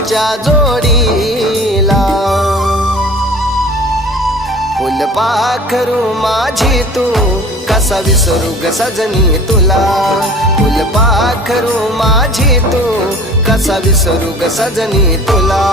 तुझ्या जोडीला. फुलपाखरू माझी तू कसा विसरू ग सजनी तुला. फुलपाखरू माझी तू कसा विसरू ग सजनी तुला.